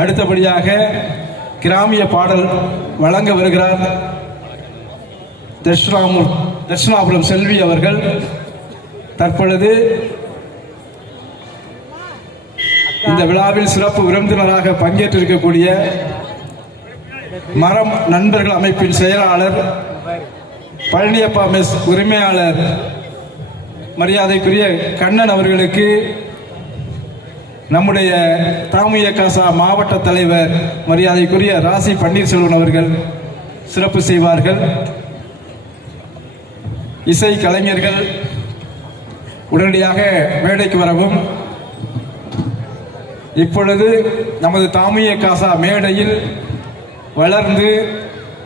அடுத்தபடியாக கிராமிய பாடல் வழங்க வருகிறார் தட்சிணாபுரம் செல்வி அவர்கள். தற்பொழுது இந்த விழாவில் சிறப்பு விருந்தினராக பங்கேற்றிருக்கக்கூடிய மரம் நண்பர்கள் அமைப்பின் செயலாளர் பழனியப்பா மெஸ் உரிமையாளர் மரியாதைக்குரிய கண்ணன் அவர்களுக்கு நம்முடைய தாமிய காசா மாவட்ட தலைவர் மரியாதைக்குரிய ராசி பன்னீர்செல்வன் அவர்கள் சிறப்பு செய்வார்கள். இசை கலைஞர்கள் உடனடியாக மேடைக்கு வரவும். இப்பொழுது நமது தாமிய காசா மேடையில் வளர்ந்து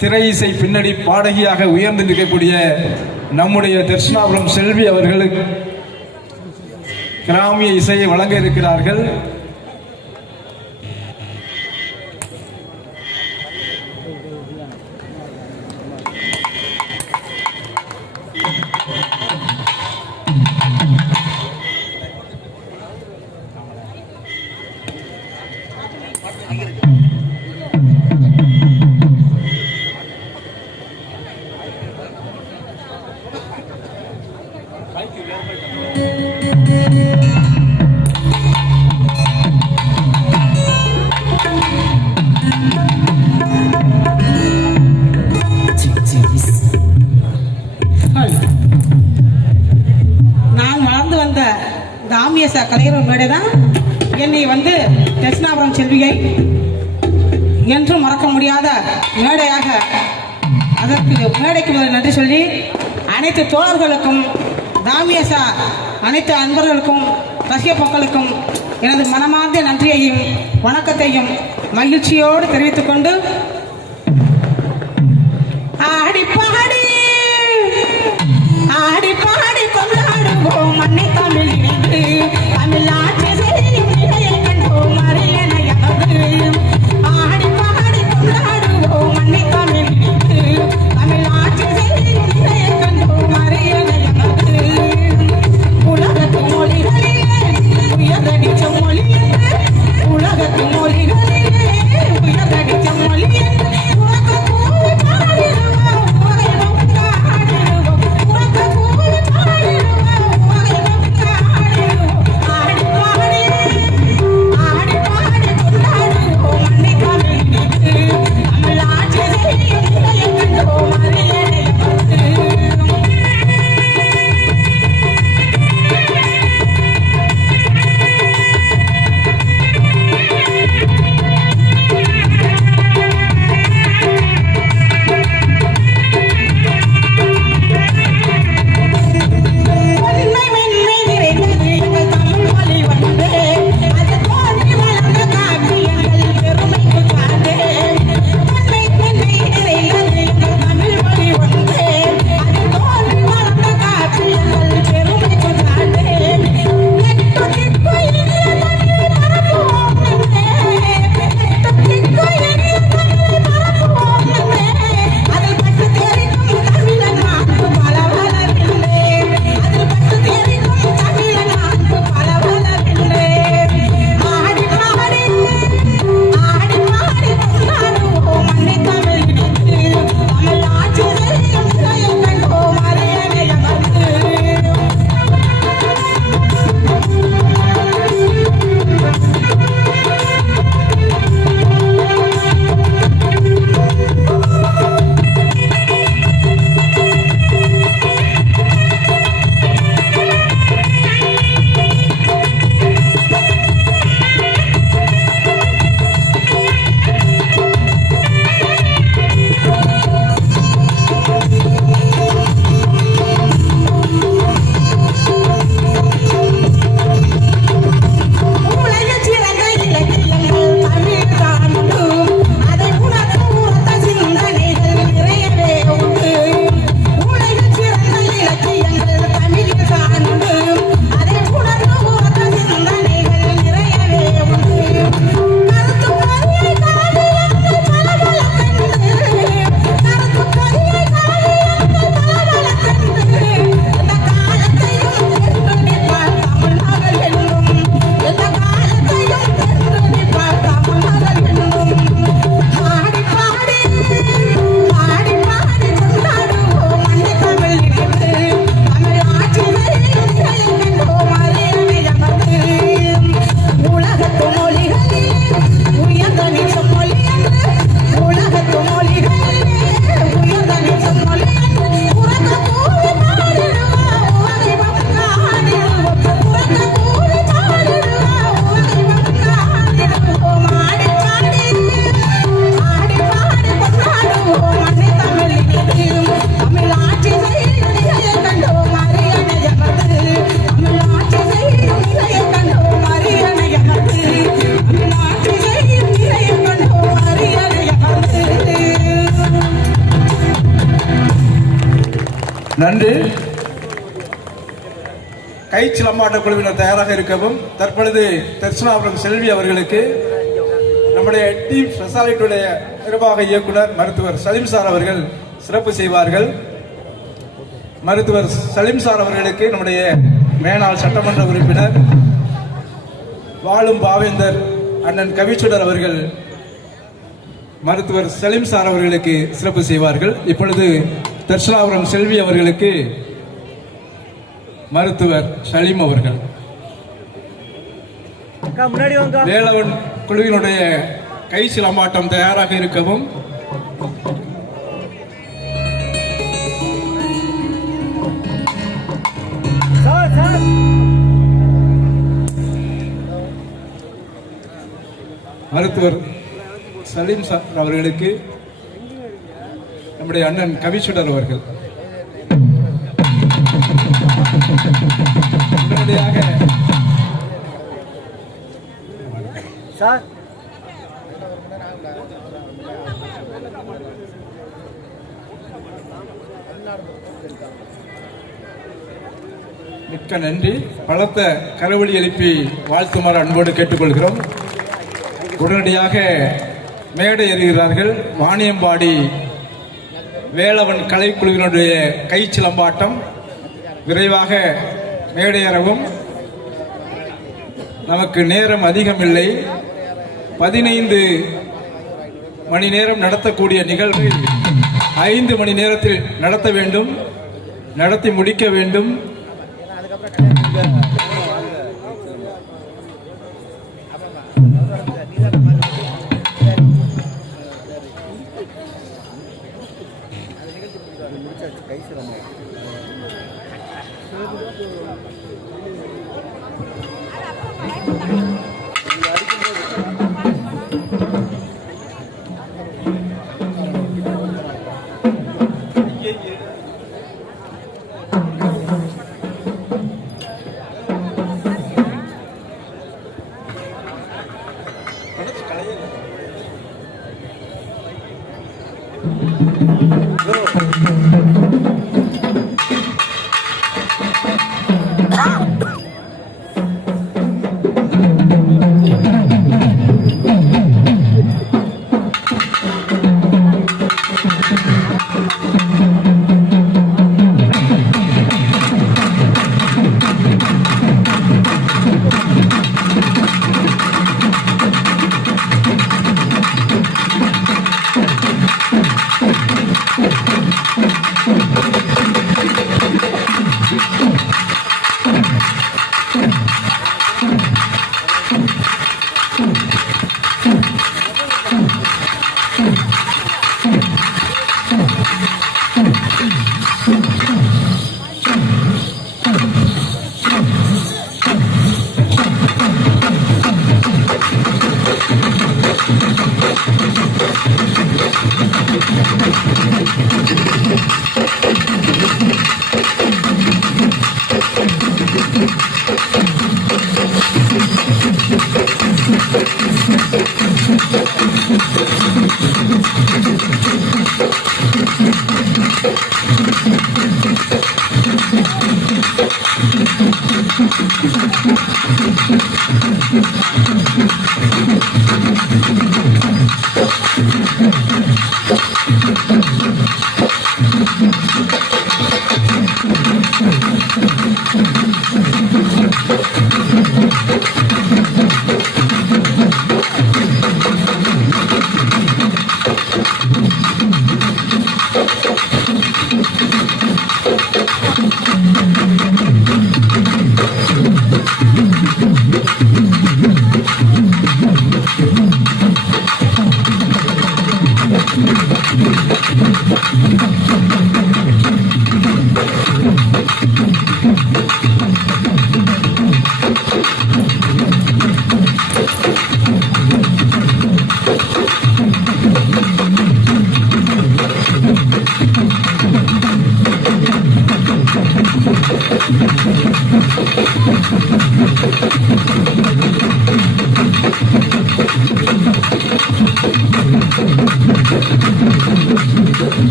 திரை இசை பின்னணி பாடகியாக உயர்ந்து நிற்கக்கூடிய நம்முடைய தட்சிணாபுரம் செல்வி அவர்களுக்கு கிராமிய இசையை வழங்க இருக்கிறார்கள். நான் வளர்ந்து வந்த தாமிய கலைஞர் மேடை தான் என்னை தட்சிணாபுரம் செல்வியை என்றும் மறக்க முடியாத மேடையாக அதற்கு மேடைக்கு நன்றி சொல்லி அனைத்து தோழர்களுக்கும் தாமியசா அனைத்து அன்பர்களுக்கும் ரசிக மக்களுக்கும் எனது மனமார்ந்த நன்றியையும் வணக்கத்தையும் மகிழ்ச்சியோடு தெரிவித்துக் கொண்டு ஆடி பாடி ஆடி பாடி கொண்டாடுவோம் மண்ணை தமிழ் இணைந்து தமிழ் ஆட்சி செய்யும் நிலையை கண்டோம் அரியணையாது. ஆடி பாடி கொண்டாடுவோம் மண்ணை தமிழ் இணைந்து தமிழ் ஆட்சி செய்யும் நிலையை கண்டோம் அரியணையாது. உலகத்து மொழிகளிலே உயர்ந்தடிச்ச மொழி என்று உலகத்து மொழிகளிலே உயர்ந்தடிச்ச மொழி என்று உலக கூறி பாடிடுவோம் உலகம் காடிடுவோம் உலக கூறி பாடிடுவோம் உலகம் காடிடுவோம் நன்றி. கை சிலம்பாட்ட குழுவினர் தயாராக இருக்கவும். தற்பொழுது தர்சனாபுரம் செல்வி அவர்களுக்கு நம்முடைய டீம் ஸ்பெஷாலிட்டியுடைய நிர்வாக இயக்குனர் மருத்துவர் சலீம் சார் அவர்கள் சிறப்பு செய்வார்கள். மருத்துவர் சலீம் சார் அவர்களுக்கு நம்முடைய மேனாள் சட்டமன்ற உறுப்பினர் வாழும் பாவேந்தர் அண்ணன் கவிச்சுடர் அவர்கள் மருத்துவர் சலீம் சார் அவர்களுக்கு சிறப்பு செய்வார்கள். இப்பொழுது தர்சனாபுரம் செல்வி அவர்களுக்கு மருத்துவர் சலீம் அவர்கள். வேலவன் குழுவினுடைய கை சிலம்பாட்டம் தயாராக இருக்கவும். மருத்துவர் சலீம் சார் அவர்களுக்கு நம்முடைய அண்ணன் கவிச்சுடர் அவர்கள் உடனடியாக சார் மிக்க நன்றி. பலத்த கரவொலி எழுப்பி வாழ்த்துமாறு அன்போடு கேட்டுக்கொள்கிறோம். உடனடியாக மேடை ஏறுகிறார்கள். வாணியம்பாடி வேலவன் கலைக்குழுவினுடைய கை சிலம்பாட்டம் விரைவாக மேடையேறவும். நமக்கு நேரம் அதிகமில்லை. 15 மணி நேரம் நடத்தக்கூடிய நிகழ்வை 5 மணி நேரத்தில் நடத்த வேண்டும், நடத்தி முடிக்க வேண்டும். Thank you.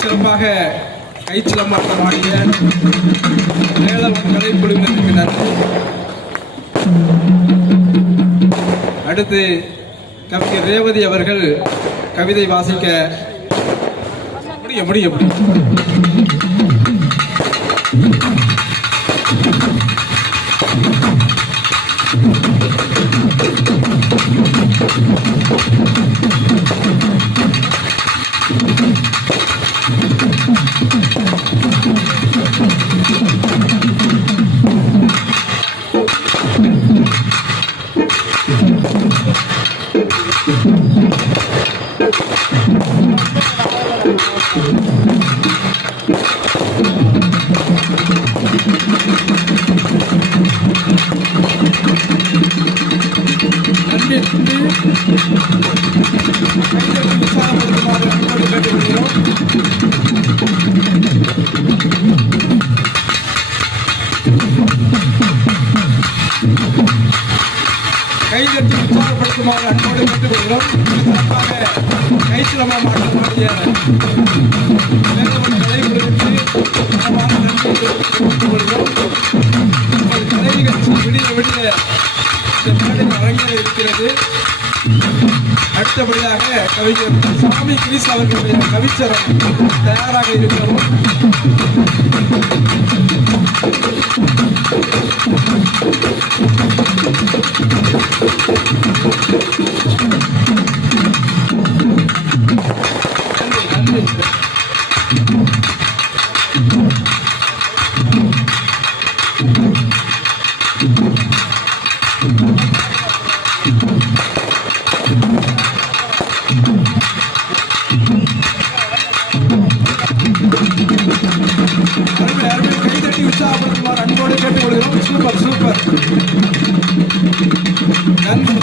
சிறப்பாக கைச்சிலம்பாட்டம் ஆடிய கலை குழுவினருக்கு நன்றி. அடுத்து கவிஞர் ரேவதி அவர்கள் கவிதை வாசிக்க முடியும். கைதட்டி உற்சாகப்படுத்துமாறு அன்போடு கேட்டுக்கொள்கிறோம். சிறப்பாக கைச்சிலம்பம் ஆட்டமாடிய கலை நிகழ்ச்சி விடிய அரங்கில் இருக்கிறது. அடுத்தபடியாக கவிஞர் சாமி கிரீஸ் அவர்களுடைய கவிச்சரம் தயாராக இருக்கிறோம். கைதட்டி உற்சாகப்படுத்துமாறு அன்போடு கேட்டுக்கொள்கிறோம். சூப்பர். நன்றி.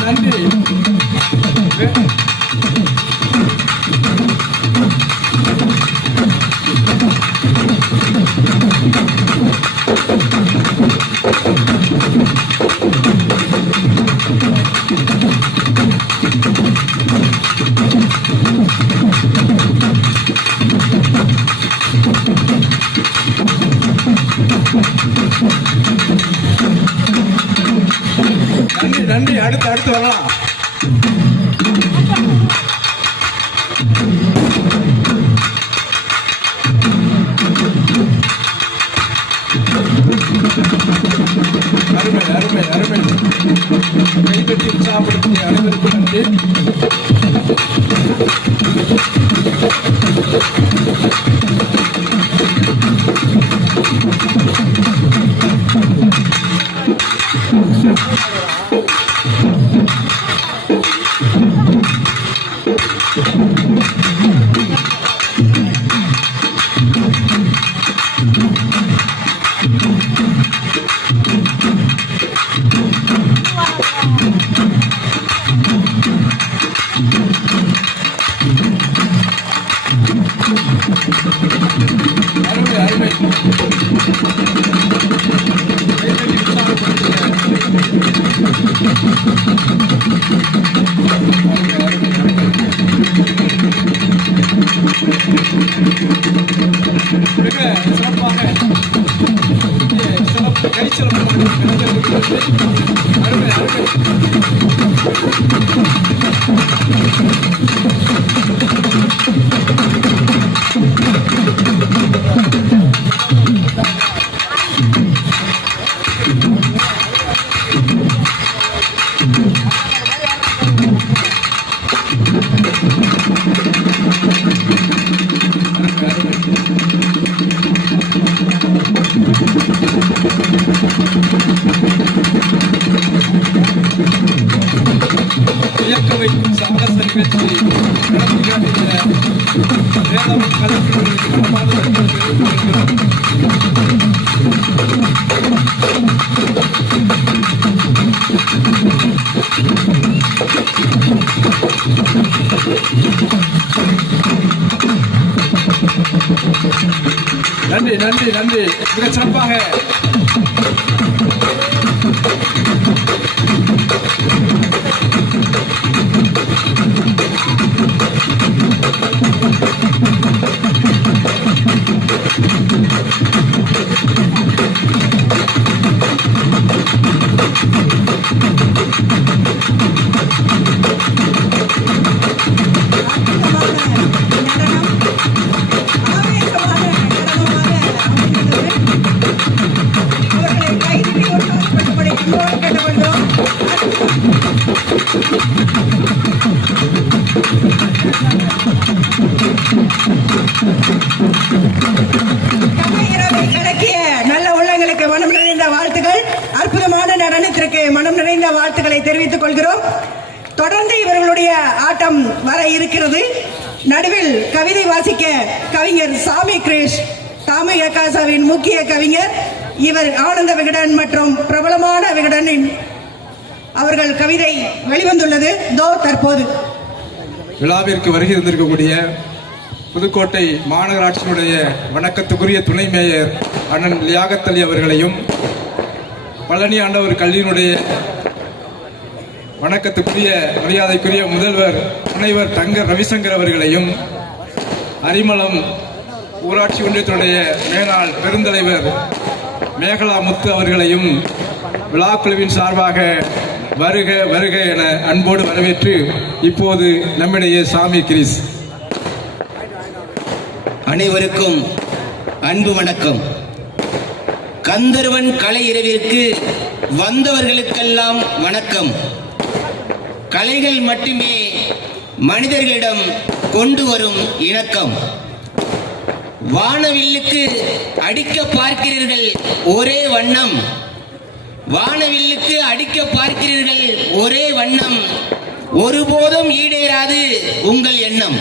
நன்றி. அடுத்து வரலாம். அருமை அருமை அருமை. கைப்பற்றி உற்சாகப்படுத்திய அனைவருக்கும் நன்றி. அருமை அருமை. கைப்பற்றி மிக சிறப்பாக சிறப்பு கைச்சிறப்பு அருமை அருமை. இயக்க வைக்கும் சாகச நிகழ்ச்சி நடத்தி காட்டுகிற வேளாண் கலைஞர்களுக்கு மனமார்ந்த நன்றி நன்றி நன்றி. மிக சிறப்பாக நல்ல உள்ளங்களுக்கு மனம் நிறைந்த வாழ்த்துக்கள். அற்புதமான நடனத்திற்கு மனம் நிறைந்த வாழ்த்துக்களை தெரிவித்துக் கொள்கிறோம். தொடர்ந்து இவர்களுடைய ஆட்டம் வர இருக்கிறது. நடுவில் கவிதை வாசிக்க கவிஞர் சாமி கிரேஷ் தாமிய காசாவின் முக்கிய கவிஞர். இவர் ஆனந்த விகடன் மற்றும் பிரபலமான விகடனின் அவர்கள் கவிதை வெளிவந்துள்ளது. தற்போது விழாவிற்கு வருகை தந்திருக்கக்கூடிய புதுக்கோட்டை மாநகராட்சியினுடைய வணக்கத்துக்குரிய துணை மேயர் அண்ணன் லியாகத் அலி அவர்களையும், பழனி ஆண்டவர் கல்வியினுடைய வணக்கத்துக்குரிய மரியாதைக்குரிய முதல்வர் முனைவர் தங்க ரவிசங்கர் அவர்களையும், அரிமளம் ஊராட்சி ஒன்றியத்தினுடைய மேலாள் பெருந்தலைவர் மேகலா முத்து அவர்களையும் விழாக்குழுவின் சார்பாக வருக வருக என அன்போடு வரவேற்று இப்போது நம்மிடையே சாமி கிரீஸ். அனைவருக்கும் அன்பு வணக்கம். கந்தர்வன் கலை இரவிற்கு வந்தவர்களுக்கெல்லாம் வணக்கம். கலைகள் மட்டுமே மனிதர்களிடம் கொண்டு வரும் இணக்கம். வானவில்லுக்கு அடிக்க பார்க்கிறீர்கள் ஒரே வண்ணம், வானவில்லுக்கு அடிக்க பார்க்கிறீர்கள் ஒரே வண்ணம், ஒருபோதும் ஈடேறாது உங்கள் எண்ணம்.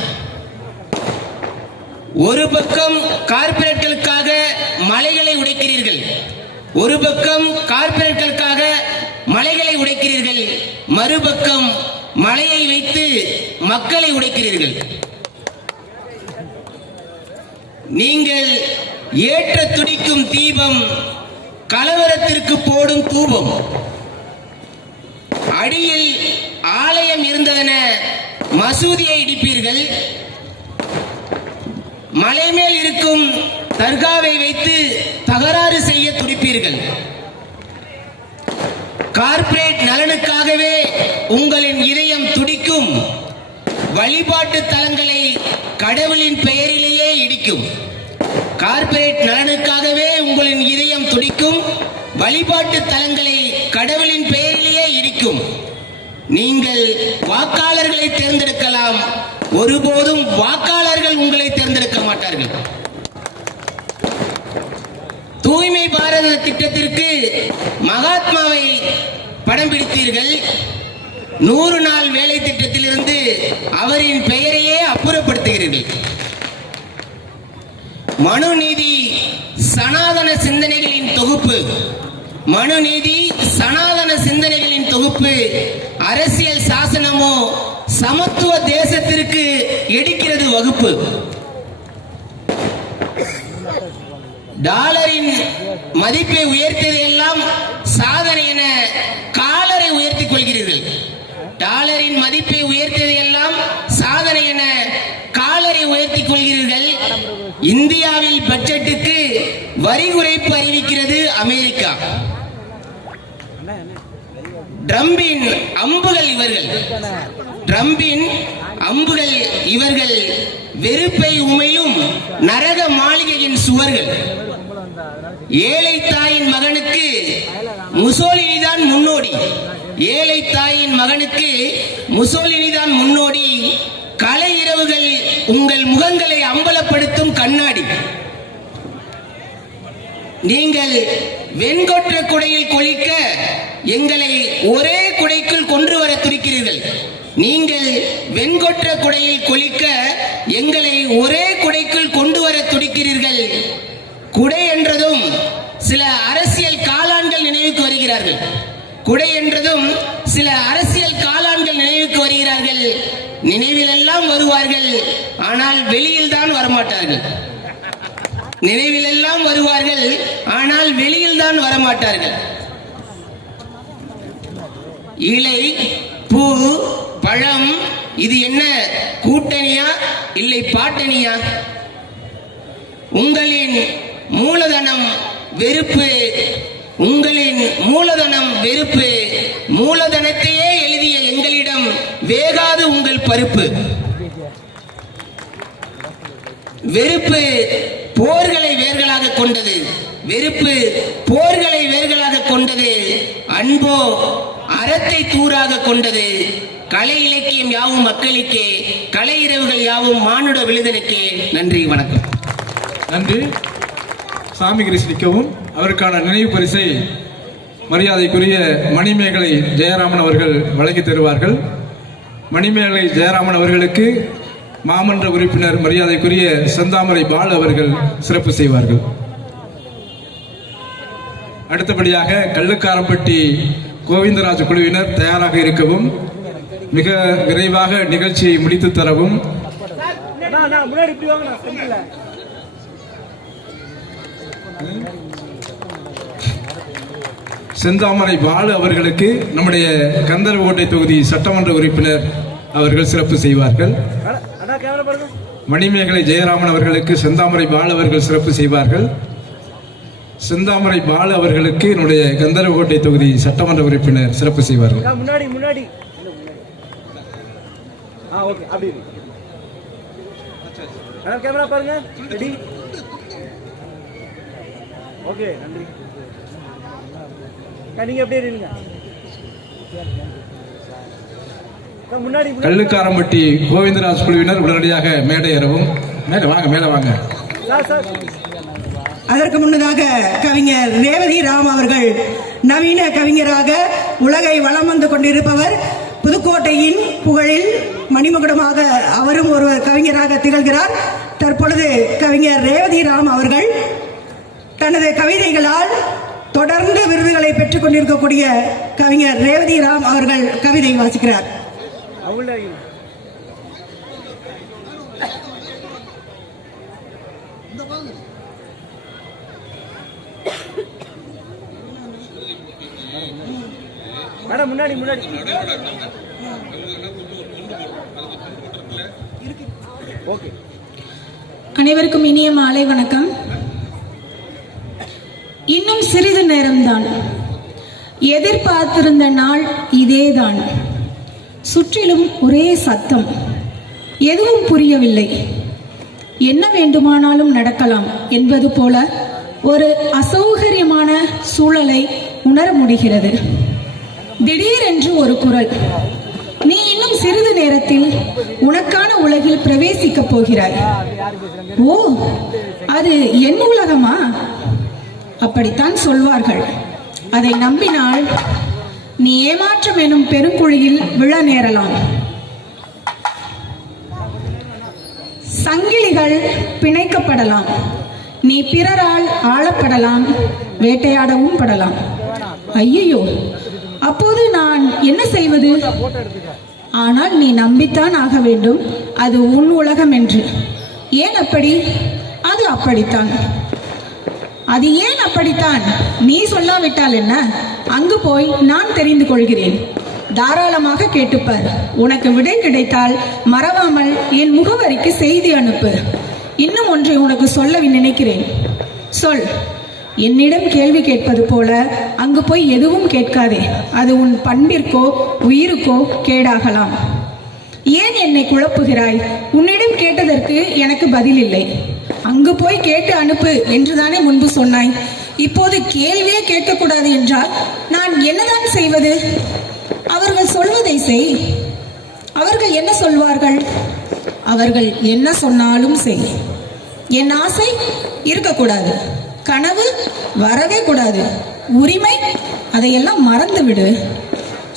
ஒரு பக்கம் கார்ப்பரேட்களுக்காக மலைகளை உடைக்கிறீர்கள், ஒரு பக்கம் கார்ப்பரேட்களுக்காக மலைகளை உடைக்கிறீர்கள், மறுபக்கம் மலையை வைத்து மக்களை உடைக்கிறீர்கள். நீங்கள் ஏற்ற துடிக்கும் தீபம் கலவரத்திற்கு போடும் தூபம். அடியில் ஆலயம் இருந்ததென மசூதியை இடிப்பீர்கள், மலை மேல் இருக்கும் தர்காவை வைத்து தகராறு செய்ய துடிப்பீர்கள். கார்ப்பரேட் நலனுக்காகவே உங்களின் இதயம் துடிக்கும், வழிபாட்டு தலங்களை கடவுளின் பெயரிலேயே இடிக்கும். கார்ப்பரேட் நலனுக்காகவே உங்களின் இதயம் துடிக்கும், வழிபாட்டு தலங்களை கடவுளின் பெயரிலேயே இடிக்கும். நீங்கள் வாக்காளர்களை தேர்ந்தெடுக்கலாம், ஒருபோதும் வாக்காளர்கள் உங்களை தேர்ந்தெடுக்க மாட்டார்கள். தூய்மை பாரத திட்டத்திற்கு மகாத்மாவை படம் பிடித்தீர்கள். 100 நாள் வேலை திட்டத்திலிருந்து அவரின் பெயரையே அப்புறப்படுத்துகிறீர்கள். மனுநீதி சனாதன சிந்தனைகளின் தொகுப்பு, மனுநீதி சனாதன சிந்தனைகளின் தொகுப்பு. அரசியல் சாசனமோ சமத்துவ தேசத்திற்கு எடுக்கிறது வகுப்பு. டாலரின் மதிப்பை உயர்த்தியதெல்லாம் சாதனை என காலரை உயர்த்திக் கொள்கிறீர்கள். டாலரின் மதிப்பை உயர்த்தியதெல்லாம் சாதனை என காலரை உயர்த்திக் கொள்கிறீர்கள். இந்தியாவில் பட்ஜெட்டுக்கு வரி குறைப்பு அறிவிக்கிறது அமெரிக்கா. ட்ரம்பின் அம்புகள் இவர்கள், ட்ரம்பின் அம்புகள் இவர்கள். வெறுப்பை உமையும் நரக மாளிகையின் சுவர்கள். ஏழை தாயின் மகனுக்கு முசோலினி தான் முன்னோடி, ஏழை தாயின் மகனுக்கு முசோலினி தான் முன்னோடி. கலை இரவுகள் உங்கள் முகங்களை அம்பலப்படுத்தும் கண்ணாடி. நீங்கள் வெண்கொற்ற குடையில் கொளிக்க எங்களை ஒரே குடைக்குள் கொண்டு வர துடிக்கிறீர்கள். நீங்கள் வெண்கொற்ற குடையில் கொளிக்க எங்களை ஒரே குடைக்குள் கொண்டு வர துடிக்கிறீர்கள். குடை என்றதும் சில அரசியல் காளான்கள் நினைவுக்கு வருகிறார்கள். குடை என்றதும் சில அரசியல் காளான்கள் நினைவுக்கு வருகிறார்கள். நினைவிலெல்லாம் வருவார்கள், ஆனால் வெளியில் தான் வரமாட்டார்கள். நினைவிலெல்லாம் வருவார்கள், ஆனால் வெளியில் தான் வரமாட்டார்கள். இலை, பூ, பழம், இது என்ன கூட்டணியா இல்லை பாட்டணியா? உங்களின் மூலதனம் வெறுப்பு, உங்களின் மூலதனம் வெறுப்பு. மூலதனத்தையே எழுதிய எங்களிடம் வேகாது உங்கள் பருப்பு. வெறுப்பு போர்களை வேர்களாக கொண்டது, வெறுப்பு போர்களை வேர்களாக கொண்டது. அன்போ அறத்தை தூராக கொண்டது. கலை இலக்கியம் யாவும் மக்களுக்கே, கலை இரவுகள் யாவும் மானுட விழுதலுக்கே. நன்றி, வணக்கம். நன்றி. சாமி கிருஷ்ணிக்கவும் அவருக்கான நினைவு பரிசை மரியாதைக்குரிய மணிமேகலை ஜெயராமன் அவர்கள் வழங்கி தருவார்கள். மணிமேகலை ஜெயராமன் அவர்களுக்கு மாமன்ற உறுப்பினர் மரியாதைக்குரிய செந்தாமரை பால் அவர்கள் சிறப்பு செய்வார்கள். அடுத்தபடியாக கள்ளுக்காரம்பட்டி கோவிந்தராஜ் குழுவினர் தயாராக இருக்கவும், மிக விரைவாக நிகழ்ச்சியை முடித்து தரவும். செந்தாமரை பாலு அவர்களுக்கு நம்முடைய கந்தர்கோட்டை தொகுதி சட்டமன்ற உறுப்பினர் அவர்கள் சிறப்பு செய்வார்கள். மணிமேகலை ஜெயராமன் அவர்களுக்கு செந்தாமரை பாலு அவர்கள் சிறப்பு செய்வார்கள். செந்தாமரை பாலு அவர்களுக்கு என்னுடைய கந்தர்கோட்டை தொகுதி சட்டமன்ற உறுப்பினர் சிறப்பு செய்வார்கள். கள்ளுக்காரம்பட்டி கோவிந்தராஜ் குழுவினர் உடனடியாக மேடை ஏறவும். மேலே வாங்க, மேலே வாங்க. அதற்கு முன்னதாக கவிஞர் ரேவதி ராம் அவர்கள் நவீன கவிஞராக உலகை வலம் வந்து கொண்டிருப்பவர். புதுக்கோட்டையின் புகழில் மணிமகுடமாக அவரும் ஒருவர் கவிஞராக திகழ்கிறார். தற்பொழுது கவிஞர் ரேவதி ராம் அவர்கள் தனது கவிதைகளால் தொடர்ந்து விருதுகளை பெற்றுக் கொண்டிருக்கக்கூடிய கவிஞர் ரேவதி ராம் அவர்கள் கவிதை வாசிக்கிறார். முன்னாடி அனைவருக்கும் இனிய மாலை வணக்கம். இன்னும் சிறிது நேரம்தான், எதிர்பார்த்திருந்த நாள் இதேதான். சுற்றிலும் ஒரே சத்தம், எதுவும் புரியவில்லை. என்ன வேண்டுமானாலும் நடக்கலாம் என்பது போல ஒரு அசௌகரியமான சூழலை உணர முடிகிறது. திடீரென்று ஒரு குரல், நீ இன்னும் சிறிது நேரத்தில் உனக்கான உலகில் பிரவேசிக்கப் போகிறாய். ஓ, அது என் உலகமா? அப்படித்தான் சொல்வார்கள். அதை நம்பினால் நீ ஏமாற்றம் எனும் பெருங்குழியில் விழ நேரலாம். சங்கிலிகள் பிணைக்கப்படலாம். நீ பிறரால் ஆளப்படலாம், வேட்டையாடவும் படலாம். ஐயோ, அப்போது நான் என்ன செய்வது? ஆனால் நீ நம்பித்தான் ஆக வேண்டும், அது உன் உலகம் என்று. ஏன் அப்படி? அது அப்படித்தான். அது ஏன் அப்படித்தான்? நீ சொல்லாவிட்டால் என்ன? அங்கு போய் நான் தெரிந்து கொள்கிறேன். தாராளமாக கேட்டுப்பார். உனக்கு விடை கிடைத்தால் மறவாமல் என் முகவரிக்கு செய்தி அனுப்பு. இன்னும் ஒன்றை உனக்கு சொல்ல நினைக்கிறேன். சொல். என்னிடம் கேள்வி கேட்பது போல அங்கு போய் எதுவும் கேட்காதே. அது உன் பண்பிற்கோ உயிருக்கோ கேடாகலாம். ஏன் என்னை குழப்புகிறாய்? உன்னிடம் கேட்டதற்கு எனக்கு பதில் இல்லை. அங்கு போய் கேட்டு அனுப்பு என்றுதானே முன்பு சொன்னாய். இப்போது கேள்வியே கேட்கக்கூடாது என்றால் நான் என்னதான் செய்வது? அவர்கள் சொல்வதை செய். அவர்கள் என்ன சொல்வார்கள்? அவர்கள் என்ன சொன்னாலும் செய். என் ஆசை இருக்கக்கூடாது, கனவு வரவே கூடாது, உரிமை அதையெல்லாம் மறந்துவிடு.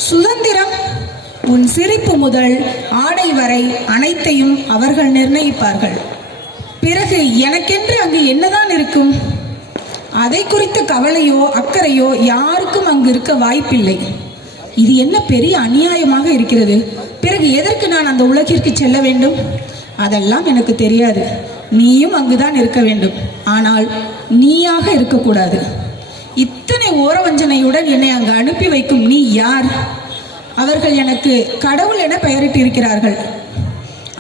சுதந்திரம், உன் சிரிப்பு முதல் ஆடை வரை அனைத்தையும் அவர்கள் நிர்ணயிப்பார்கள். பிறகு எனக்கென்று அங்கு என்னதான் இருக்கும்? அதை குறித்த கவலையோ அக்கறையோ யாருக்கும் அங்கு இருக்க வாய்ப்பில்லை. இது என்ன பெரிய அநியாயமாக இருக்கிறது? பிறகு எதற்கு நான் அந்த உலகிற்கு செல்ல வேண்டும்? அதெல்லாம் எனக்கு தெரியாது. நீயும் அங்குதான் இருக்க வேண்டும், ஆனால் நீயாக இருக்கக்கூடாது. இத்தனை ஓரவஞ்சனையுடன் என்னை அங்கு அனுப்பி வைக்கும் நீ யார்? அவர்கள் எனக்கு கடவுள் என பெயரிட்டிருக்கிறார்கள்.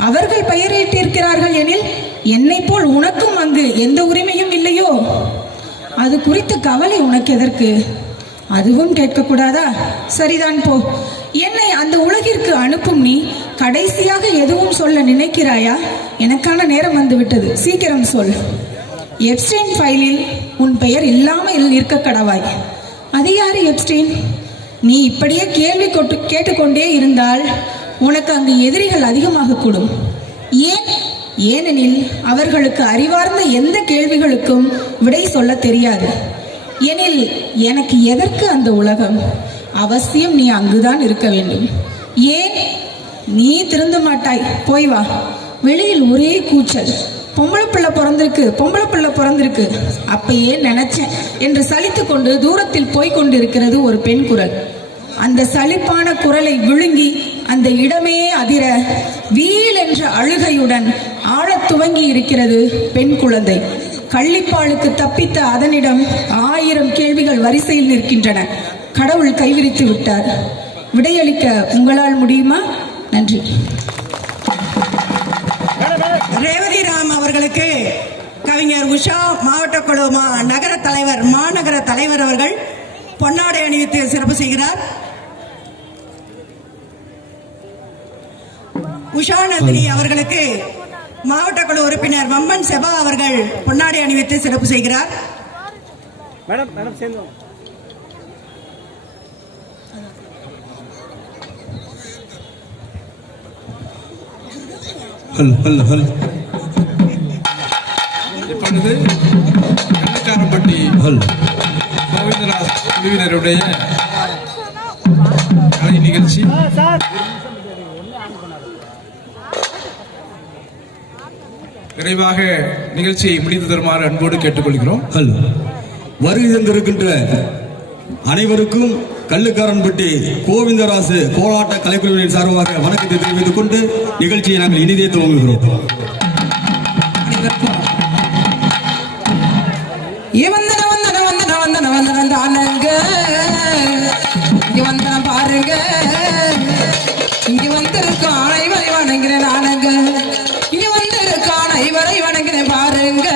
அவர்கள் பெயரிட்டிருக்கிறார்கள் எனில் என்னை போல் உனக்கும் அங்கு எந்த உரிமையும் இல்லையோ? அது குறித்த கவலை உனக்கு எதற்கு? அதுவும் கேட்கக்கூடாதா? சரிதான், போ. என்னை அந்த உலகிற்கு அனுப்பும் நீ கடைசியாக எதுவும் சொல்ல நினைக்கிறாயா? எனக்கான நேரம் வந்துவிட்டது, சீக்கிரம் சொல். எப்ஸ்டீன் ஃபைலில் உன் பெயர் இல்லாமல் இருக்க கடவாய். அது யாரு எப்ஸ்டீன்? நீ இப்படியே கேள்வி கேட்டுக்கொண்டே இருந்தால் உனக்கு அங்கு எதிரிகள் அதிகமாக கூடும். ஏன்? ஏனெனில் அவர்களுக்கு அறிவார்ந்த எந்த கேள்விகளுக்கும் விடை சொல்ல தெரியாது. எனில் எனக்கு எதற்கு அந்த உலகம்? அவசியம் நீ அங்குதான் இருக்க வேண்டும். ஏன்? நீ திருந்த மாட்டாய், போய் வா. வெளியில் ஒரே கூச்சல். பொம்பளை பிள்ளை பிறந்திருக்கு அப்பயே நினைச்சேன் என்று சலித்து கொண்டு தூரத்தில் போய்கொண்டிருக்கிறது ஒரு பெண் குரல். அந்த சலிப்பான குரலை விழுங்கி அந்த இடமே அதிர வீல் என்ற அழுகையுடன் ஆழத் துவங்கி இருக்கிறது பெண் குழந்தை. கள்ளிப்பாலுக்கு தப்பித்த அதனிடம் 1000 கேள்விகள் வரிசையில் நிற்கின்றன. கடவுள் கைவிரித்து விட்டார். விடையளிக்க உங்களால் முடியுமா? நன்றி. ரேவதி ராம் அவர்களுக்கு கவிஞர் உஷா மாவட்ட குழு மாநகர தலைவர் அவர்கள் பொன்னாடை அணிவித்து சிறப்பு செய்கிறார். உஷா நந்தினி அவர்களுக்கு மாவட்ட குழு உறுப்பினர் வம்பன் செபா அவர்கள் பொன்னாடை அணிவித்து சிறப்பு செய்கிறார். இப்பொழுது கள்ளக்காரம்பட்டி கோவிந்தராஜ் குழுவினருடைய கலை நிகழ்ச்சி விரைவாக நிகழ்ச்சியை முடித்து தருமாறு அன்போடு கேட்டுக்கொள்கிறோம். வருகை தந்திருக்கின்ற அனைவருக்கும் கள்ளுக்காரன்பட்டி கோவிந்தராசு கோலாட்ட கலைக்குழுவின் சார்பாக வணக்கத்தை தெரிவித்துக் கொண்டு நிகழ்ச்சியை நாங்கள் இனிதே துவங்குகிறோம். பாருங்க, இங்க வந்திருக்கோம் அனைவரை வணங்குறேன் நானுங்க. இங்க வந்திருக்கோம் அனைவரை வணங்குறேன் பாருங்க.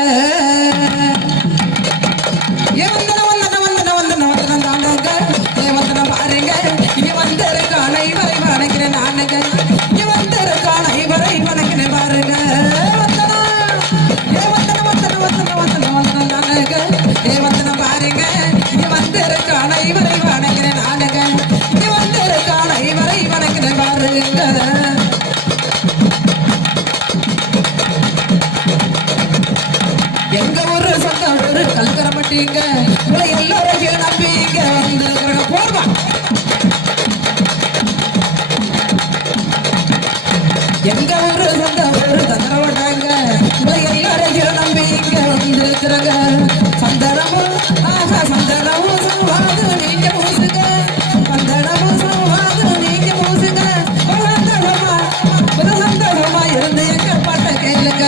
பாருங்க, இங்க வந்திருக்கோம் அனைவரை வணங்குறேன் நானுங்க. இங்க வந்திருக்கோம் அனைவரை வணங்குறேன் பாருங்க. வந்திருக்கான இவரை வணங்குறேன் நானுங்க இங்க வந்திருக்கான இவரை வணங்குறேன் பாருங்க எங்க ஊரு சொந்த ஊரு கல்கரப்பட்டீங்க உங்களை எல்லாரும் நம்பி இங்க வந்திருக்கிறேன் போடுவா எங்க ஊரு சொந்த ஊரு தந்திரப்பட்டாங்க உங்களை எல்லாரும் நம்பி இங்க வந்திருக்கிறாங்க சந்தனமும் ஆகா சந்தனமும் சவாது நீங்க பூசுங்க சந்தனமும் சவாது நீங்க பூசுங்க சந்தோஷமா இருந்து எங்க பாட்ட கேளுங்க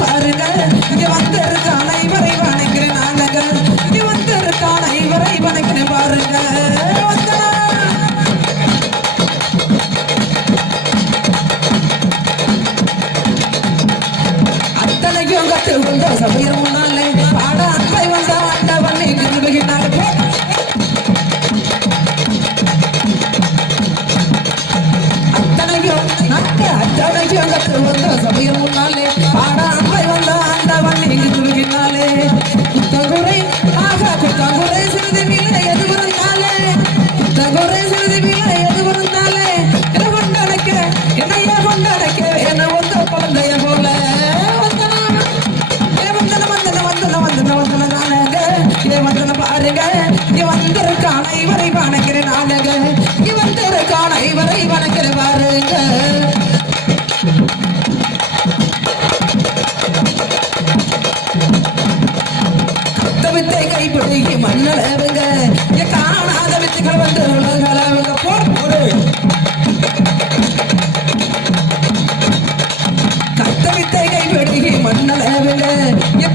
பாருங்க இங்க வந்திருக்கான இவரை வணங்குறேன் நானுங்க இங்க வந்திருக்கான இவரை வணங்குறேன் பாருங்க அத்தனைக்கும் கத்து வந்த சபையர் முன்னாலே பாட அன்பை வந்த ஆண்டவன் நிறுவுகின்றார் அத்தனைக்கும் கத்து வந்த சபையர் முன்னாலே பாட அன்பை வந்த ஆண்டவன் நிறுவுகின்றாலே குத்தகுறை ஆக குத்தகுறை சிறிது மீள எது இருந்தாலே குத்தகுறை சிறிது மீள எது இருந்தாலே என்ன கொண்டடைக்க என்னையா கொண்டடைக்க என்ன ஒத்த குழந்தைய போல பாருங்க இங்க வந்திருக்கான இவரை வணங்குறேன் நானுங்க இங்க வந்திருக்கான இவரை வணங்குறேன் பாருங்க கத்தவித்தை கைப்பிடிக்கு மண்ணளவுங்க காணாத வித்துகள் வந்து உலகளவுங்க போடு கத்தவித்தை கைப்பிடிக்கு மண்ணளவுங்க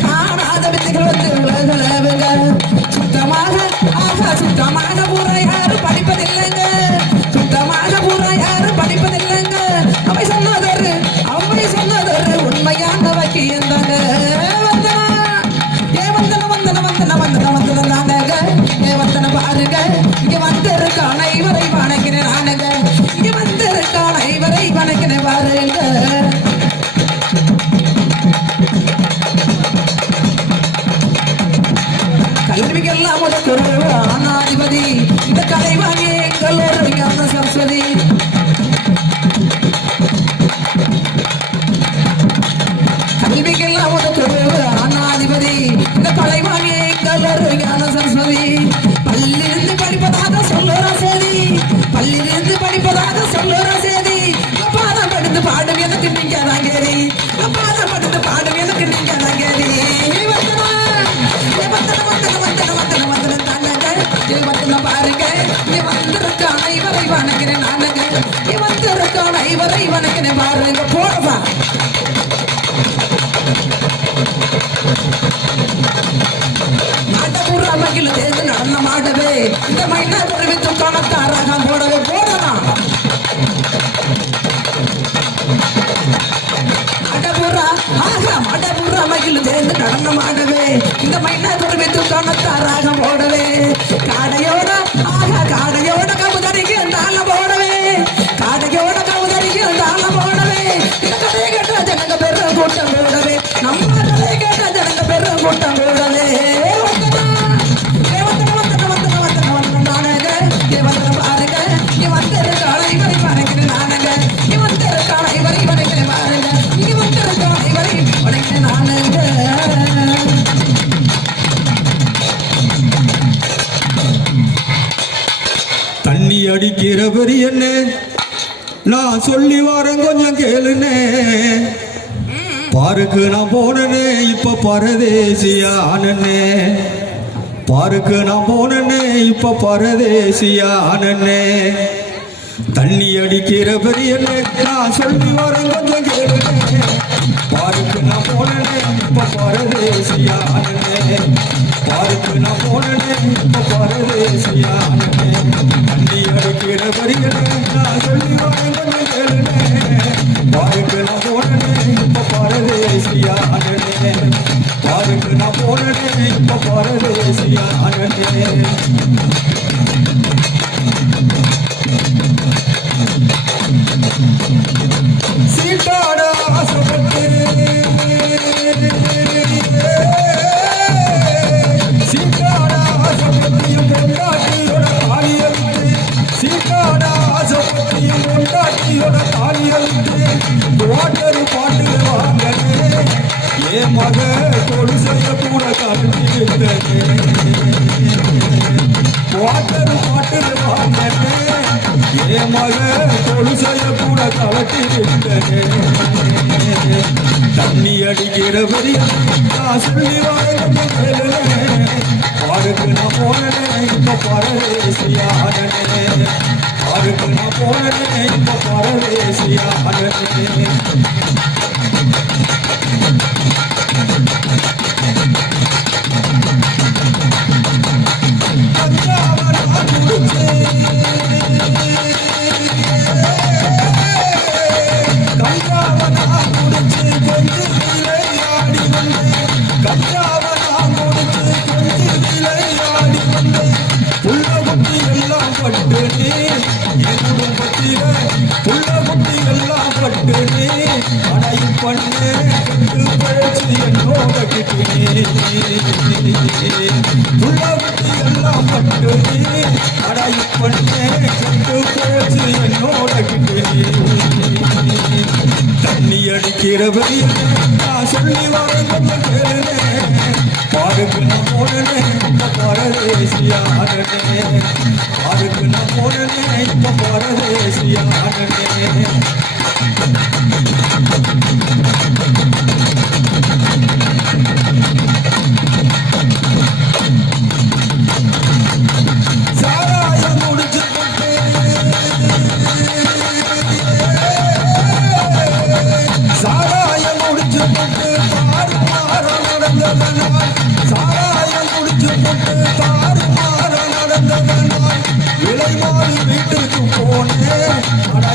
காணாத வித்துகள் வந்து உலகளவுங்க சுத்தமாக ஆகா சுத்தமாக பூரா யாரும் படிப்பதில்லைங்க சுத்தமாக பூரா யாரும் படிப்பதில்லைங்க அவை சொன்னதொரு உண்மையான வக்கியந்தாங்க பாருங்க இங்க வந்திருக்கான இவரை வணக்கிறேன் நானுங்க இங்க வந்திருக்கான இவரை வணக்கிறேன் பாருங்க கல்விக்கெல்லாம் ஒரு ஆனாதிபதி இந்த கலைவாணி எங்கள் ஒரு ஞான சரஸ்வதி கல்விக்கெல்லாம் ஒரு ஆனாதிபதி இந்த கலைவாணி எங்கள் ஒரு ஞான சரஸ்வதி பள்ளியிலிருந்து படிப்பதாக சொல்லுற சேதி பள்ளியிலிருந்து படிப்பதாக சொல்லுற சேதி பாதம் படுத்து பாடும் எனக்கு நீங்க தாங்கேரி பாதம் படுத்து பாடும் எனக்கு நீங்க தாங்கேரி பாருங்க வந்திருக்கான இவரை வணங்குறேன் நானுங்க வந்திருக்கான இவரை வணங்குறேன் பாருங்க போடுவா நாட்டபூரா மகிழ் தேர்ந்து நடன மாடவே இந்த மைனா தெரிவித்தும் காணத்தாராக போடவே போடலாம் மடபூரா மகிழ் தேர்ந்து நடனம் ஆடவே இந்த மைனா தெரிவித்தும் காணத்தாராக போடவே காடையோட காடையோட கவுதறிக்கு தாளம் போடவே காடையோட கவுதறிக்கு தாளம் போடவே இந்த கதையை கேட்ட ஜனங்க பெரும் கூட்டம் போடவே நம்ம கதையை கேட்ட ஜனங்க பெரும் கூட்டம் போடவே பாருங்க இங்க வந்திருக்கான இவரை வணங்குறேன் நானுங்க இங்க வந்திருக்கான இவரை வணங்குறேன் பாருங்க இங்க வந்திருக்கான இவரை வணங்குறேன் நானுங்க தண்ணி அடிக்கிறவர் என்ன நான் சொல்லி வரேன் கொஞ்சம் கேளுனே பாருக்கு நான் போனனே இப்ப பரதேசியானே பாருக்கு நான் போனனே இப்ப பரதேசியானே தண்ணி அடிக்கிறவர் என்ன நான் சொல்லி வரேன் கொஞ்சம் கேளுனே பாருக்கு நான் போனனே இப்ப பரதேசியானே பாருக்கு நான் போனனே இப்ப பரதேசியானே தண்ணி அடிக்கிறவர் என்ன நான் சொல்லி வரேன் கொஞ்சம் கேளுனே பாருக்கு நான் போனனே இப்ப பரதேசியானே பாருக்கு நான் போனனே இப்ப பரதேசியானே சீட்டாட ஆசைப்பட்டு என் மக கொலுசைய கூட கலட்டி விட்டனே பாட்டு வாங்கினே என் மக கொலுசைய கூட கலட்டி விட்டனே தண்ணி அடிக்கிற வரி நான் சொல்லி வாங்க பாருக்கு நான் போனே இப்ப பரதேசியானே பாருக்கு நான் போனே இப்ப பரதேசியானே தண்ணி அடிக்கிறவரை நான் சொல்லி வாங்க பாருக்கு நான் போனே இப்ப பரதேசியானே பாருக்கு நான் போனே இப்ப பரதேசியானே வீட்டுக்கு போனேன் வந்து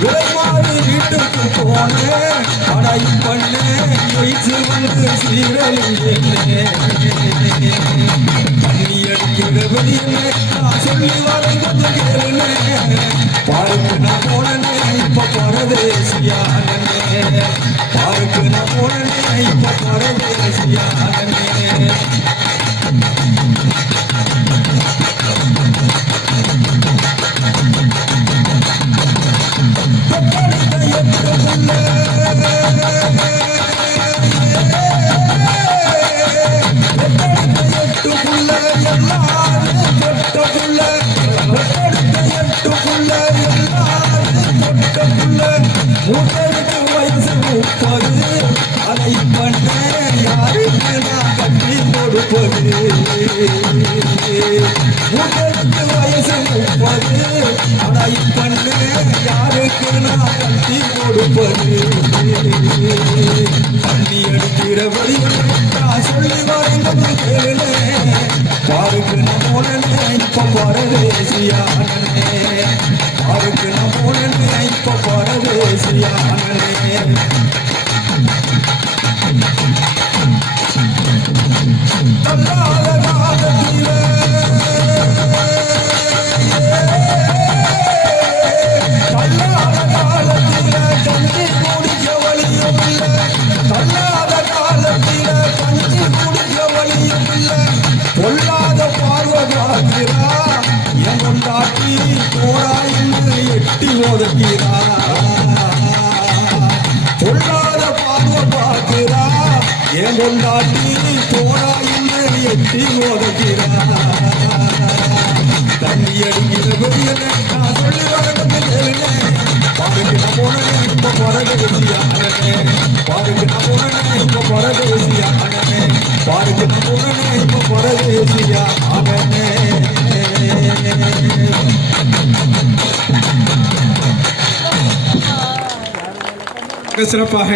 விளைமாறு வீட்டுக்கு போனேன் படை பண்ணேன் வந்து தண்ணி அடிக்கிற வெளியே நான் சொல்லி வரங்க பாருக்கு நான் போனே இப்ப பரதேசியானே பாருக்கு நான் போனே இப்ப பரதேசியானே அதை பண்ண யாருக்கு நான் கட்டி கொடுப்பது உங்களுக்கு வயசு 30 அதை பண்ண யாருக்கு நான் கட்டி கொடுப்பது தண்ணி அடிக்கிற வழி நான் சொல்லி வாங்க கேளு பாருக்கு நான் போனே இப்ப பரதேசியானே பாருக்கு நான் போனே இப்ப பரதேசியானே பொல்லாத பார்வதாகிறா என் கொண்டாட்டி போராயின்னு எட்டி ஒதுக்கிறா பொல்லாத பார்வதாகிறா என் கொண்டாட்டி போராயின்னு எட்டி ஒதுக்கிறா தண்ணி அடிக்கிற பெரியனே நான் சொல்லி வரணும் பாருக்கு நான் போனேன் இப்ப பரதேசியானே பாருக்கு நான் போனேன் இப்ப பரதேசியானே பாருக்கு நான் போனேன் இப்ப பரதேசியானே சிறப்பாக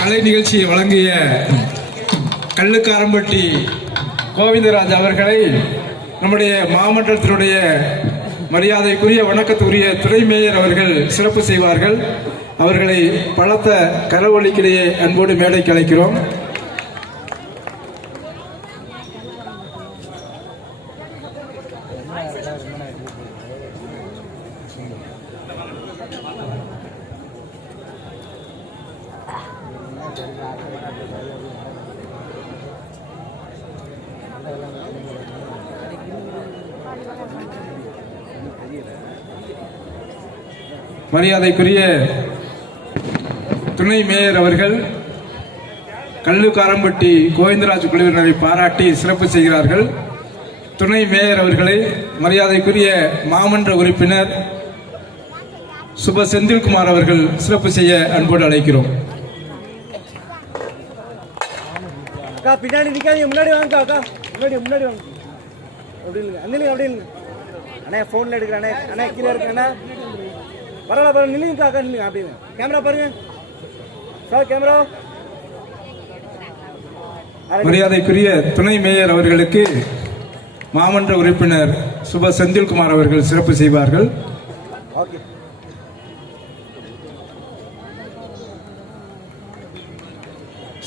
கலை நிகழ்ச்சியை வழங்கிய கல்லுக்காரம்பட்டி கோவிந்தராஜ் அவர்களை நம்முடைய மாமன்றத்தினுடைய மரியாதைக்குரிய வணக்கத்துக்குரிய துறை மேயர் அவர்கள் சிறப்பு செய்வார்கள். அவர்களை பலத்த கரவொலிக்கிடையே அன்போடு மேடைக்கு அழைக்கிறோம். மரியாதைக்குரிய துணை மேயர் அவர்கள் கல்லுக்காரம்பட்டி கோவிந்தராஜ் குழுவினரை பாராட்டி சிறப்பு செய்கிறார்கள். துணை மேயர் அவர்களை மரியாதைக்குரிய மாமன்ற உறுப்பினர் சுப செந்தில்குமார் அவர்கள் சிறப்பு செய்ய அன்போடு அழைக்கிறோம். அக்கா பின்னாடி நிக்காதீங்க, முன்னாடி வாங்க அக்கா, முன்னாடி வாங்க. அப்படி இல்லைங்க, அப்படி இல்லைங்க. அண்ணா ஃபோனில் எடுக்கிறேன் அண்ணா கீழே இருக்கு அண்ணா. பரவாயில்ல நில்லுங்க அக்கா, நில்லுங்க அப்படின்னு. கேமரா பாருங்க சார், கேமரா. மரியாதைக்குரிய துணை மேயர் அவர்களுக்கு மாமன்ற உறுப்பினர் சுப செந்தில்குமார் அவர்கள் சிறப்பு செய்வார்கள். ஓகே.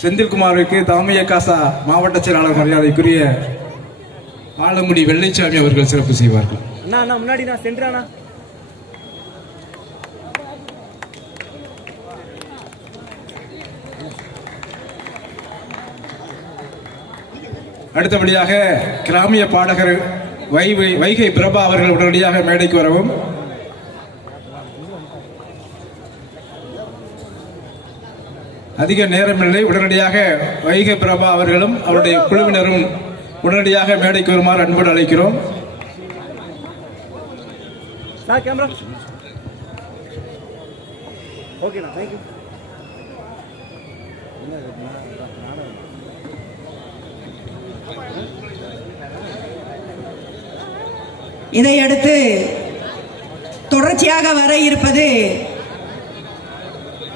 செந்தில்குமாருக்கு தாமிய காசா மாவட்ட செயலாளர் மரியாதைக்குரிய ஆலங்குடி வெள்ளைச்சாமி அவர்கள் சிறப்பு செய்வார்கள். அண்ணா முன்னாடி நான் சென்றானா. அடுத்தபடியாக கிராமிய பாடகர் வைகை பிரபா அவர்கள் உடனடியாக மேடைக்கு வரவும். அதிக நேரமில்லை, உடனடியாக வைகை பிரபா அவர்களும் அவருடைய குழுவினரும் உடனடியாக மேடைக்கு வருமாறு அன்போடு அழைக்கிறோம். Sir camera. ஓகேண்ணா, தேங்க்யூ. இதையடுத்து தொடர்ச்சியாக வர இருப்பது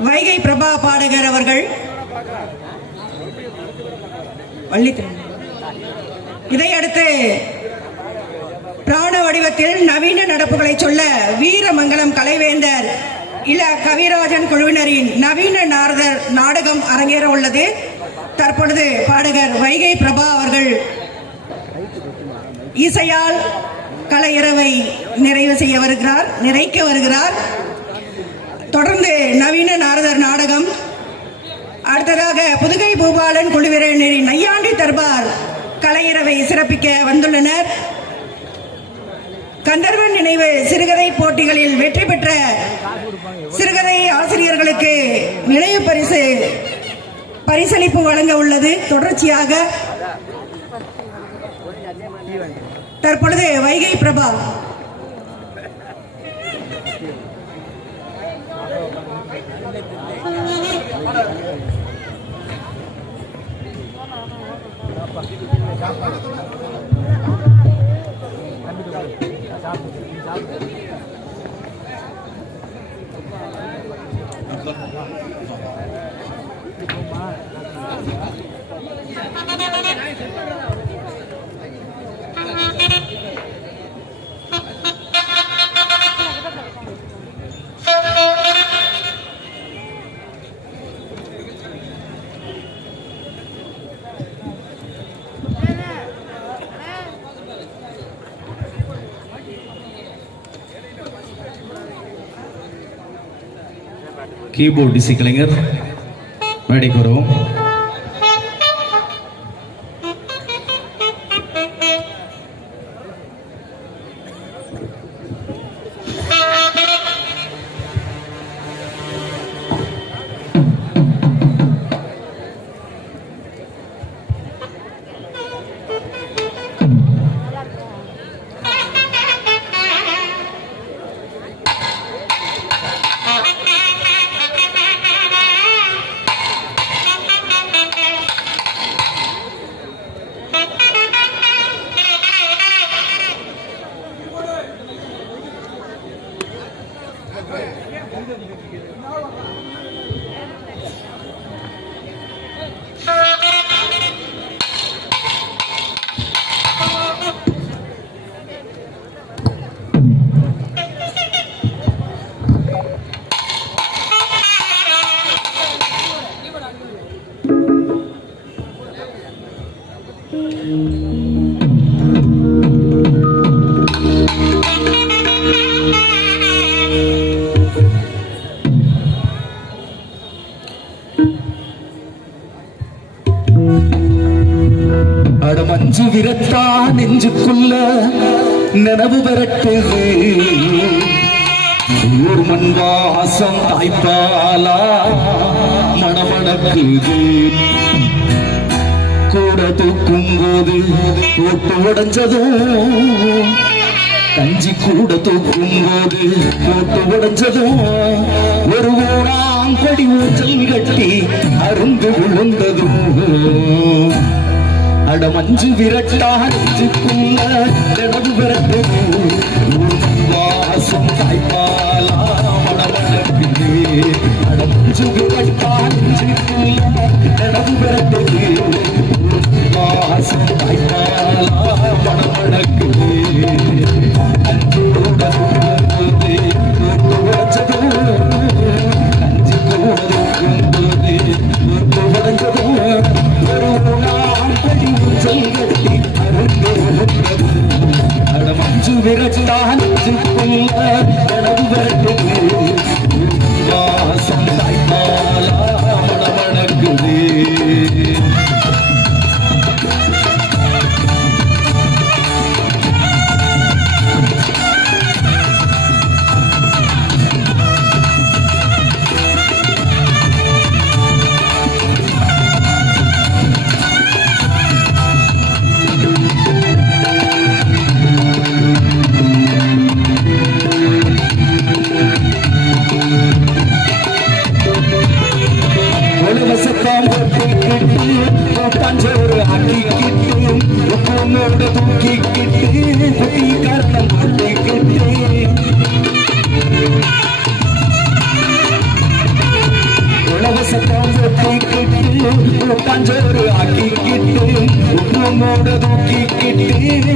வைகை பிரபா பாடகர் அவர்கள். இதையடுத்து பிராண வடிவத்தில் நவீன நடப்புகளை சொல்ல வீரமங்கலம் கலைவேந்தர் இள கவிராஜன் குழுவினரின் நவீன நாரதர் நாடகம் அரங்கேற உள்ளது. தற்பொழுது பாடகர் வைகை பிரபா அவர்கள் இசையால் கலையிறவை நிறைக்க வருகிறார். தொடர்ந்து நவீன நாரதர் நாடகம், அடுத்ததாக புதுகை பூபாலன் குழுவினரின் நையாண்டி தர்பார் கலையிறவை சிறப்பிக்க வந்துள்ளனர். கந்தர்வன் நினைவு சிறுகதை போட்டிகளில் வெற்றி பெற்ற சிறுகதை ஆசிரியர்களுக்கு நினைவு பரிசளிப்பு வழங்க உள்ளது. தொடர்ச்சியாக தற்பொழுது வைகை பிரபா கீபோர்ட் இசைக்கலைஞர் மேடைக்கு வருவோம். அடமஞ்சு விரட்டா நெஞ்சுக்குள்ள நினைவு விரட்டுது. ஊர் மண் வாசம் தாய்ப்பாலா மணமணக்குது கூட தூக்கும் போது போட்டு உடைஞ்சதும் கஞ்சி கூட தூக்கும் போது போட்டு உடைஞ்சதும் ஒரு ஊனாங்கொடி ஊச்சல் கட்டி அருந்து விழுந்ததும் அட மஞ்சு விரட்டா நெஞ்சுக்குள்ள நிலவு விரட்டு வாசம் தாய்ப்பாலா மணமணக்குது அட மஞ்சு விரட்டா நெஞ்சுக்குள்ள நிலவு விரட்டு வாசம் தாய்ப்பாலா மணமணக்குது கஞ்சி கூட தூக்கும்போது போட்டு உடைச்சதும் கஞ்சி கூட தூக்கும்போது போட்டு உடைஞ்சதும் ஒரு ஊனாங்கொடி ஊச்சல் கட்டி அருந்து விழுந்ததும் அட மஞ்சு விரட்டா நெஞ்சுக்குள்ள நிலவு விரட்டுது வாசம் தாய்ப்பாலா மணமணக்குது கூட்டாஞ்சோறு ஆக்கிக்கிட்டு உப்பமோட தூக்கிக்கிட்டு குட்டி கரணம் போட்டுக்கிட்டு உலகசத்தம் போட்டுக்கிட்டு கூட்டாஞ்சோறு ஆக்கிக்கிட்டு உப்பமோட தூக்கிக்கிட்டு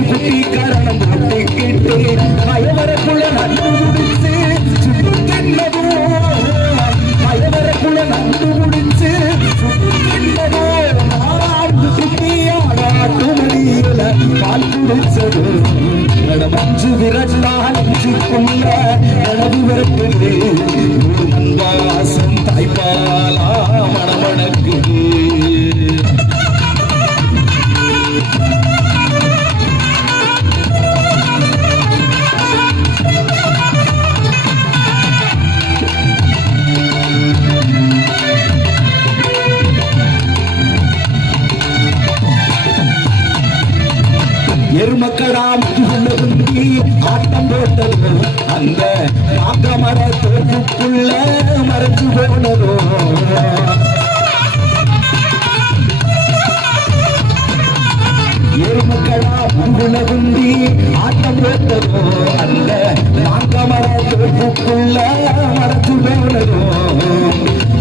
குட்டி கரணம் போட்டுக்கிட்டு மயவரக்குள்ள நண்டு முடிச்சு சுட்டு தின்னதும் மயவரக்குள்ள நண்டு முடிச்சு பால் குடிச்சது மஞ்சு விரட்டா நெஞ்சுக்குள்ள நிலவு விரட்டுது வாசம் தாய்ப்பாலா மணமணக்குது எருமக்கடா முதுகுண்டி ஆட்டம் போட்டதோ அந்த நாகமர தோப்புக்குள்ள மறைஞ்சு போனதோ எருமக்கடா முதுகுண்டி ஆட்டம் போட்டதோ அந்த நாகமர தோப்புக்குள்ள மறைஞ்சு போனதோ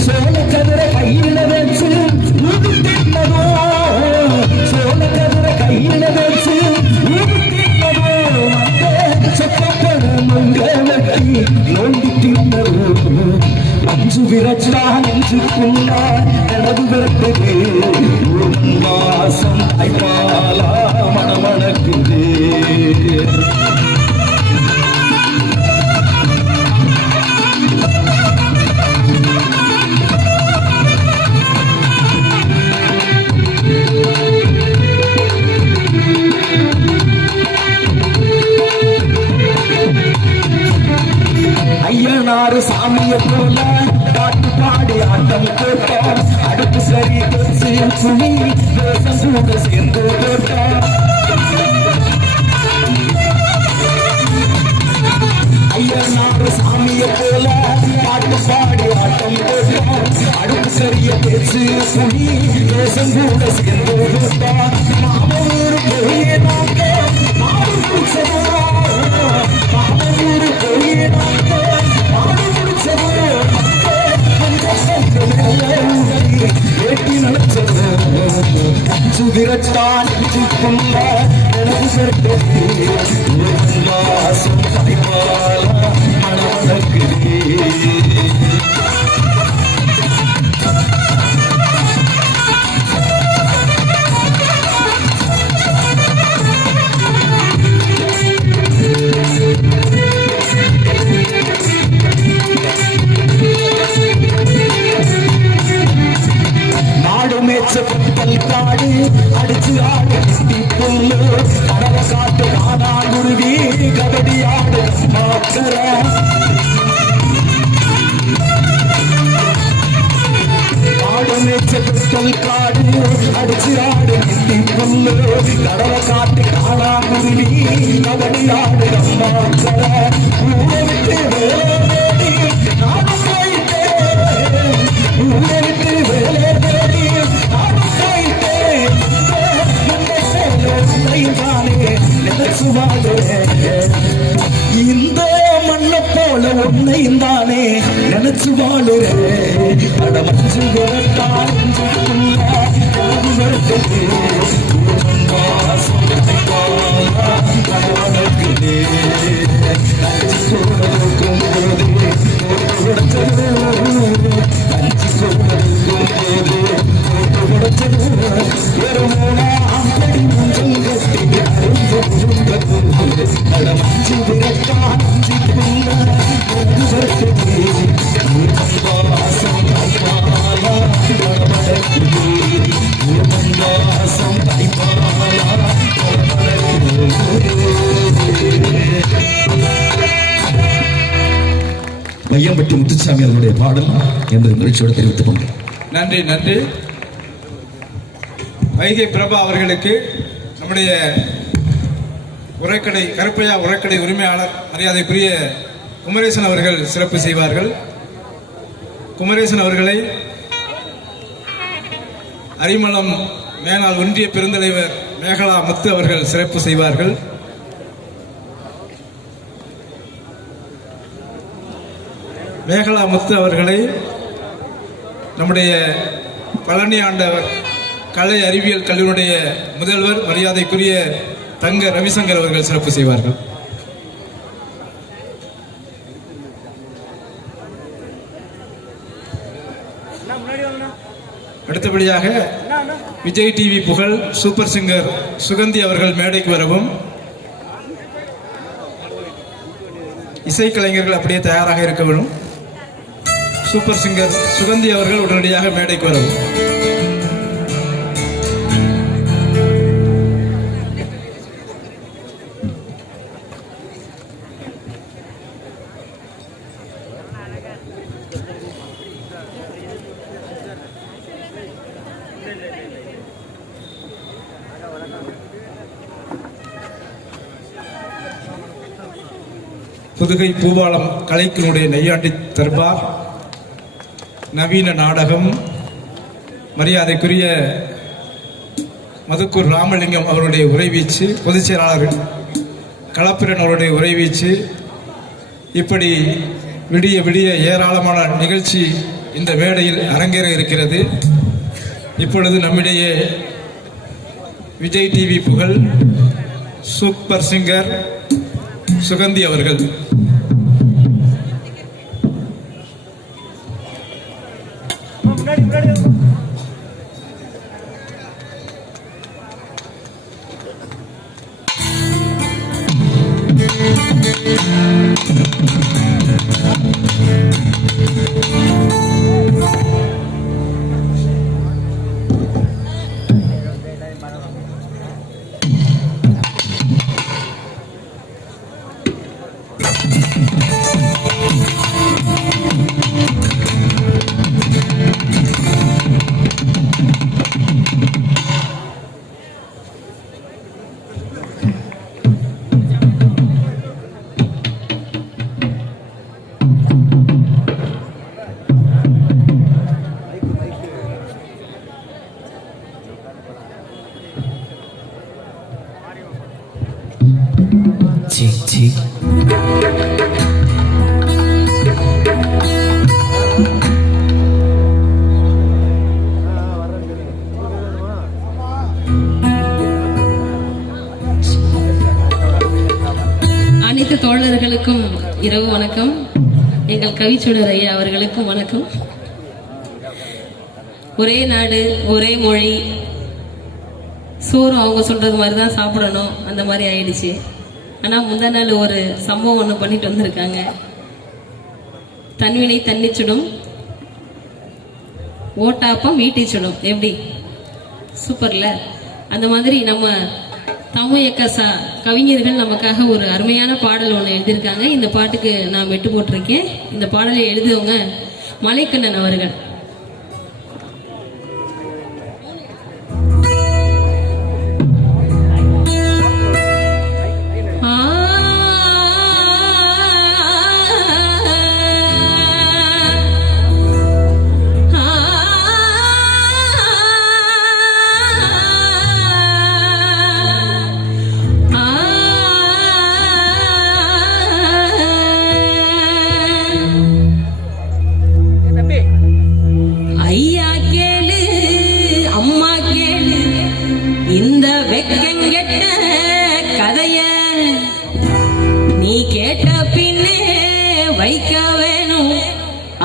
சோழ கதிரை கையில வச்சு தின்னதோ சோழ கதிரை கையில வச்சு மஞ்சு விரட்டா நெஞ்சுக்குள்ள நிலவு விரட்டுது வாசம் தாய்ப்பாலா மணமணக்குது ஐயனாறு சாமிய போல பாட்டு பாடி ஆட்டம் போட்டோம் அடுப்பு சரி தொச்சு சுனி வேஷம் கூட சேர்ந்து போட்டோம் ஐயனாறு சாமிய போல பாட்டு பாடி ஆட்டம் போட்டோம் அடுப்பு சரிய பேச்சு சுனி வேஷம் கூட சேர்ந்து போட்டோம் மாமூர் போயே நாங்க மாமூர் பிடிச்சதோ மாமூர் போயே நாங்க விரட்டா நெஞ்சுக்குள்ள நிலவு விரட்டுது வாசம் தாய்ப்பாலா மணமணக்குது பல் காடு அடிச்சு ஆடு புல்லு கடலை காட்டு காணாங்குருவி கபடி ஆடு மாத்திர கல்காடு அடிச்சிராடு கிட்டி புல்லு கடலை காட்டு காளாங்குருவி கபடியாடு அம்மா ஊரை விட்டு வேலை தேடி நானும் போயிட்டேன் ஊரை விட்டு வேலை தேடி நானும் போயிட்டேன் இந்த மண்ணை போல உன்னையும் தானே நினைச்சு வாழுறேன் அடமஞ்சு வையம்பட்டி முத்துசாமி அவர்களுடைய பாடல் என்பதை மகிழ்ச்சியோடு தெரிவித்துக் கொண்டேன். நன்றி நன்றி. வைகை பிரபா அவர்களுக்கு நம்முடைய உரைக்கடை கருப்பையா உரைக்கடை உரிமையாளர் மரியாதைக்குரிய குமரேசன் அவர்கள் சிறப்பு செய்வார்கள். குமரேசன் அவர்களை அரிமளம் மேனாள் ஒன்றிய பெருந்தலைவர் மேகலா முத்து அவர்கள் சிறப்பு செய்வார்கள். மேகலா முத்து அவர்களை நம்முடைய பழனி ஆண்டவர் கலை அறிவியல் கல்லூரியுடைய முதல்வர் மரியாதைக்குரிய தங்க ரவிசங்கர் அவர்கள் சிறப்பு செய்வார்கள். அடுத்தபடியாக விஜய் டிவி புகழ் சூப்பர் சிங்கர் சுகந்தி அவர்கள் மேடைக்கு வரவும். இசைக்கலைஞர்கள் அப்படியே தயாராக இருக்க வேண்டும். சூப்பர் சிங்கர் சுகந்தி அவர்கள் உடனடியாக மேடைக்கு வரவும். புதுகை பூபாலம் கலைக்கினுடைய நெய்யாண்டி தர்பார் நவீன நாடகம் மரியாதைக்குரிய மதுக்கூர் ராமலிங்கம் அவருடைய உரைவீச்சு, பொதுச் செயலாளர் களப்பிரன் அவருடைய உரைவீச்சு, இப்படி விடிய விடிய ஏராளமான நிகழ்ச்சி இந்த மேடையில் அரங்கேற இருக்கிறது. இப்பொழுது நம்மிடையே விஜய் டிவி புகழ் சூப்பர் சிங்கர் சுகந்தி அவர்கள். அனைத்து தோழர்களுக்கும் இரவு வணக்கம். எங்கள் கவிச்சுடர் ஐயா அவர்களுக்கும் வணக்கம். ஒரே நாடு ஒரே மொழி, சோறு அவங்க சொல்றது மாதிரி தான் சாப்பிடணும், அந்த மாதிரி ஆயிடுச்சு. ஆனால் முந்தா நாள் ஒரு சம்பவம் ஒன்று பண்ணிட்டு வந்திருக்காங்க. தன்வினை தன்னிச்சுடும், ஓட்டாப்பம் ஈட்டிச்சுடும். எப்படி சூப்பர்ல? அந்த மாதிரி நம்ம தமிழ் கவிஞர்கள் நமக்காக ஒரு அருமையான பாடல் ஒன்று எழுதியிருக்காங்க. இந்த பாட்டுக்கு நான் மெட்டு போட்டிருக்கேன். இந்த பாடலை எழுதுவங்க மலைக்கண்ணன் அவர்கள்.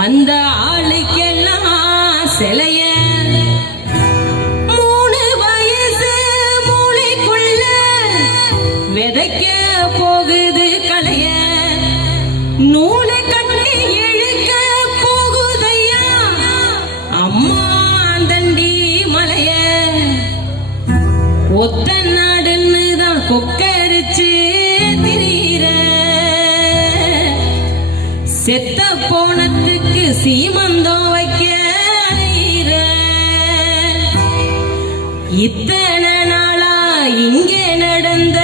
அந்த ஆளுக்கெல்லாம் சிலைய 3 வயசு மூளைக்குள்ள விதைக்க போகுது கலைய நூலை கட்டி இழுக்க போகுதையா அம்மா தண்டி மலைய ஒத்த நாடுன்னு தான் கொக்கரிச்சு திரியிற செத்த போனத்துக்கு சீமந்தம் வைக்க அலையிற இத்தனை நாளா இங்கே நடந்த